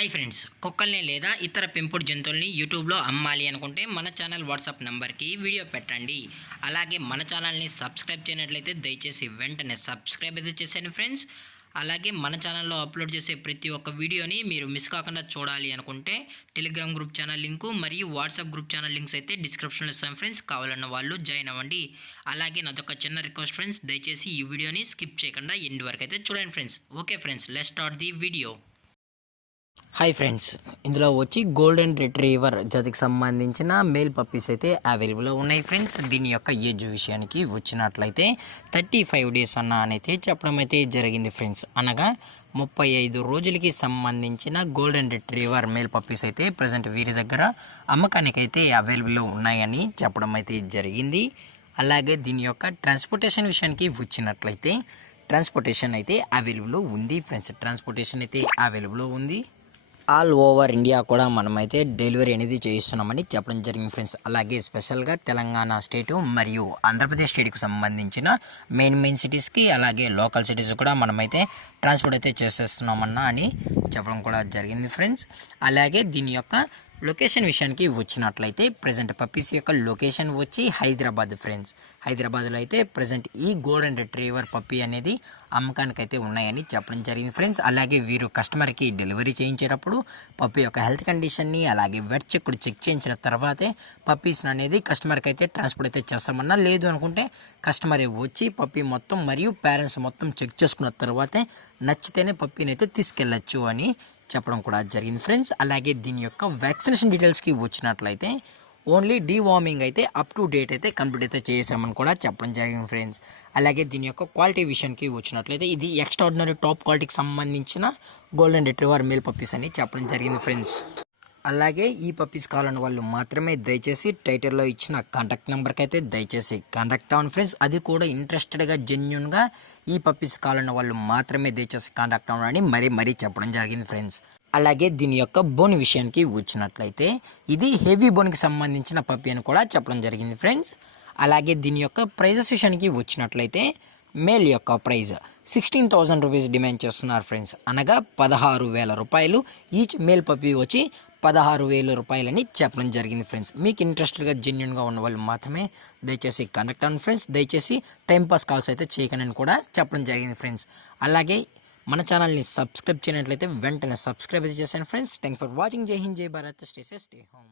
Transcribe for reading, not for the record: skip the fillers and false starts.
Hi friends, కుక్కల్ని లేదా ఇతర పెంపుడు జంతువుల్ని యూట్యూబ్లో అమ్మాలి అనుకుంటే మన ఛానల్ వాట్సాప్ నెంబర్కి వీడియో పెట్టండి. అలాగే మన ఛానల్ని సబ్స్క్రైబ్ చేయనట్లయితే దయచేసి వెంటనే సబ్స్క్రైబ్ అయితే చేసేయండి ఫ్రెండ్స్. అలాగే మన ఛానల్లో అప్లోడ్ చేసే ప్రతి ఒక్క వీడియోని మీరు మిస్ కాకుండా చూడాలి అనుకుంటే టెలిగ్రామ్ గ్రూప్ ఛానల్ లింకు మరియు వాట్సాప్ గ్రూప్ ఛానల్ లింక్స్ అయితే డిస్క్రిప్షన్లో ఇస్తాం ఫ్రెండ్స్. కావాలన్న వాళ్ళు జాయిన్ అవ్వండి. అలాగే నాదొక చిన్న రిక్వెస్ట్ ఫ్రెండ్స్, దయచేసి ఈ వీడియోని స్కిప్ చేయకుండా ఎండ్ వరకు అయితే చూడండి friends. Okay friends, let's start the video. Hi friends, ఇందులో వచ్చి గోల్డెన్ రిట్రీవర్ జాతికి సంబంధించిన మేల్ పప్పీస్ అయితే అవైలబుల్లో ఉన్నాయి ఫ్రెండ్స్. దీని యొక్క ఏజ్ విషయానికి వచ్చినట్లయితే 35 డేస్ అయితే చెప్పడం అయితే జరిగింది ఫ్రెండ్స్. అనగా 35 రోజులకి సంబంధించిన గోల్డెన్ రిట్రీవర్ మేల్ పప్పీస్ అయితే ప్రజెంట్ వీరి దగ్గర అమ్మకానికి అయితే అవైలబుల్లో ఉన్నాయని చెప్పడం అయితే జరిగింది. అలాగే దీని యొక్క ట్రాన్స్పోర్టేషన్ విషయానికి వచ్చినట్లయితే ట్రాన్స్పోర్టేషన్ అయితే అవైలబుల్లో ఉంది ఫ్రెండ్స్. ట్రాన్స్పోర్టేషన్ అయితే అవైలబుల్లో ఉంది. ఆల్ ఓవర్ ఇండియా కూడా మనమైతే డెలివరీ అనేది చేయిస్తున్నామని చెప్పడం జరిగింది ఫ్రెండ్స్. అలాగే స్పెషల్గా తెలంగాణ స్టేటు మరియు ఆంధ్రప్రదేశ్ స్టేట్కి సంబంధించిన మెయిన్ సిటీస్కి అలాగే లోకల్ సిటీస్ కూడా మనమైతే ట్రాన్స్పోర్ట్ అయితే చేసేస్తున్నామన్నా అని చెప్పడం కూడా జరిగింది ఫ్రెండ్స్. అలాగే దీని యొక్క లొకేషన్ విషయానికి వచ్చినట్లయితే ప్రజెంట్ పప్పీస్ యొక్క లొకేషన్ వచ్చి హైదరాబాద్ ఫ్రెండ్స్. హైదరాబాద్లో అయితే ప్రజెంట్ ఈ గోల్డెన్ రిట్రీవర్ పప్పీ అనేది అమ్మకానికి అయితే ఉన్నాయని చెప్పడం జరిగింది ఫ్రెండ్స్. అలాగే వీరు కస్టమర్కి డెలివరీ చేయించేటప్పుడు పప్పీ యొక్క హెల్త్ కండిషన్ని అలాగే వెట్ చెక్ చేయించిన తర్వాతే పప్పీస్ అనేది కస్టమర్కి అయితే ట్రాన్స్పోర్ట్ అయితే చేస్తామన్నా. లేదు అనుకుంటే కస్టమర్ వచ్చి పప్పీ మొత్తం మరియు పేరెంట్స్ మొత్తం చెక్ చేసుకున్న తర్వాతే నచ్చితేనే పప్పీని అయితే తీసుకెళ్ళచ్చు అని చెప్పడం కూడా జరిగింది ఫ్రెండ్స్. అలాగే దీని యొక్క వ్యాక్సినేషన్ డీటెయిల్స్కి వచ్చినట్లయితే ఓన్లీ డీవార్మింగ్ అయితే అప్ టు డేట్ అయితే కంప్లీట్ అయితే చేసామని కూడా చెప్పడం జరిగింది ఫ్రెండ్స్. అలాగే దీని యొక్క క్వాలిటీ విషయానికి వచ్చినట్లయితే ఇది ఎక్స్ట్రాడినరీ టాప్ క్వాలిటీకి సంబంధించిన గోల్డెన్ రిట్రీవర్ మేల్ పప్పీస్ అని చెప్పడం జరిగింది ఫ్రెండ్స్. అలాగే ఈ పప్పీస్ కావాలని వాళ్ళు మాత్రమే దయచేసి టైటిల్లో ఇచ్చిన కాంటాక్ట్ నెంబర్కి అయితే దయచేసి కాంటాక్ట్ అవ్వండి ఫ్రెండ్స్. అది కూడా ఇంట్రెస్టెడ్గా జెన్యున్గా ఈ పప్పీస్ కావాలన్న వాళ్ళు మాత్రమే దయచేసి కాంటాక్ట్ అవ్వని మరీ చెప్పడం జరిగింది ఫ్రెండ్స్. అలాగే దీని యొక్క బోన్ విషయానికి వచ్చినట్లయితే ఇది హెవీ బోన్కి సంబంధించిన పప్పీ అని కూడా చెప్పడం జరిగింది ఫ్రెండ్స్. అలాగే దీని యొక్క ప్రైజెస్ విషయానికి వచ్చినట్లయితే మేల్ యొక్క ప్రైజ్ 16,000 రూపీస్ డిమాండ్ చేస్తున్నారు ఫ్రెండ్స్. అనగా 16,000 రూపాయలు. ఈచ్ మేల్ పప్పీ వచ్చి 16,000 రూపాయలని చెప్పడం జరిగింది ఫ్రెండ్స్. మీకు ఇంట్రెస్టెడ్గా జెన్యున్గా ఉన్న వాళ్ళు మాత్రమే దయచేసి కనెక్ట్ అవ్వండి ఫ్రెండ్స్. దయచేసి టైంపాస్ కాల్స్ అయితే చేయకనని కూడా చెప్పడం జరిగింది ఫ్రెండ్స్. అలాగే మన ఛానల్ని సబ్స్క్రైబ్ చేయనట్లయితే వెంటనే సబ్స్క్రైబ్ చేశాను ఫ్రెండ్స్. Thank for watching. జై హింద్, జై Bharat, stay safe, stay home.